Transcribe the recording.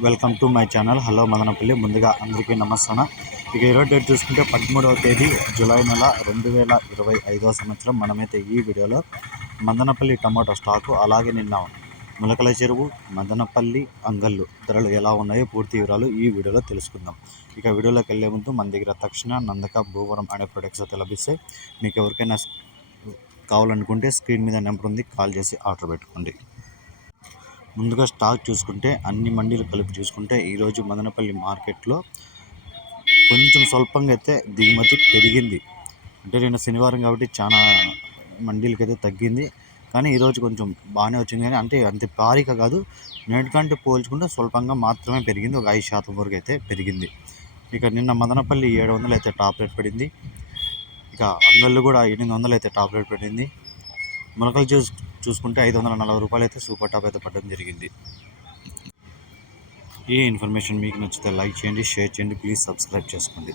Welcome to my channel. Hello Madanapalle. ముందుగా అందరికీ నమస్కారం. ఇక ఈరోజు డేట్ చూసుకుంటే పదమూడవ తేదీ జూలై నెల రెండు వేల ఇరవై ఐదవ సంవత్సరం. మనమైతే ఈ వీడియోలో మదనపల్లి టమాటో స్టాకు అలాగే నిన్న ములకల చెరువు మదనపల్లి అంగళ్ళు ధరలు ఎలా ఉన్నాయో పూర్తి వివరాలు ఈ వీడియోలో తెలుసుకుందాం. ఇక వీడియోలోకి వెళ్ళే ముందు మన దగ్గర తక్షణ నందక భూవరం అనే ప్రొడక్ట్స్ అయితే లభిస్తాయి. మీకు ఎవరికైనా కావాలనుకుంటే స్క్రీన్ మీద నెంబర్ ఉంది కాల్ చేసి ఆర్డర్ పెట్టుకోండి. ముందుగా స్టాక్ చూసుకుంటే అన్ని మండీలు కలిపి చూసుకుంటే ఈరోజు మదనపల్లి మార్కెట్లో కొంచెం స్వల్పంగా అయితే దిగుమతి పెరిగింది. అంటే నిన్న శనివారం కాబట్టి చాలా మండీలకి అయితే తగ్గింది. కానీ ఈరోజు కొంచెం బాగానే వచ్చింది కానీ అంటే అంత భారీగా కాదు. నేటికంటే పోల్చుకుంటే స్వల్పంగా మాత్రమే పెరిగింది. ఒక ఐదు శాతం వరకు అయితే పెరిగింది. ఇక నిన్న మదనపల్లి ఏడు వందలు అయితే టాప్ రేట్ పడింది. ఇక అంగళ్ళు కూడా ఎనిమిది వందలు అయితే టాప్ రేట్ పడింది. మొలకలు చూసి చూసుకుంటే ఐదు వందల నలభై రూపాయలు అయితే సూపర్ టాప్ అయితే పడడం జరిగింది. ఈ ఇన్ఫర్మేషన్ మీకు నచ్చితే లైక్ చేయండి షేర్ చేయండి ప్లీజ్ సబ్స్క్రైబ్ చేసుకోండి.